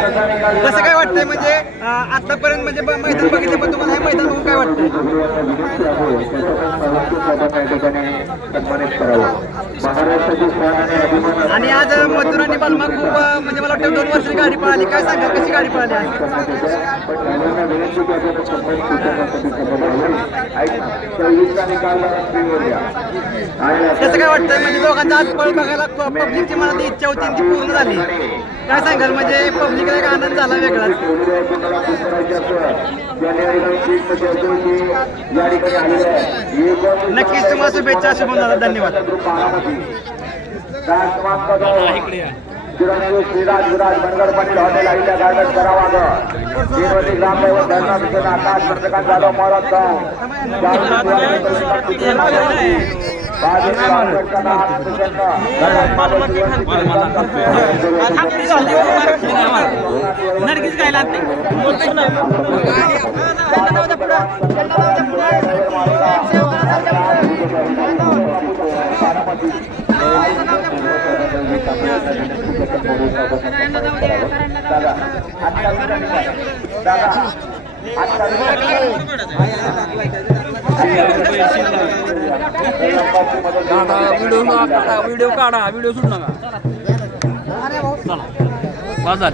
कसं काय वाटतंय म्हणजे आतापर्यंत म्हणजे मैदान बघितलं पण तुम्हाला मैदान काय आणि आज मजुरांनी पण मग खूप म्हणजे मला वाटतं दोन वर्षाची गाडी पळाली. काय सांगा कशी गाडी पळाली आज? कसं काय वाटतंय? म्हणजे दोघांचा आज पळ बघायला पब्लिकची मनात इच्छा होती ती पूर्ण झाली. काय सांगाल? म्हणजे पब्लिकला एक आनंद झाला वेगळाच. नक्कीच तुम्हाला शुभेच्छा शुभम धन्यवाद. श्रीराज विराज बनगर पाटील हॉटेल आईच्या गार्डन करावा श्रीमती ग्रामदैवत धरणा विजय आकाश चंद्रकांत जाधव महाराज नडकीच काय लागते व्हिडिओ काढा व्हिडिओ काढा व्हिडिओ सुट नका বাজার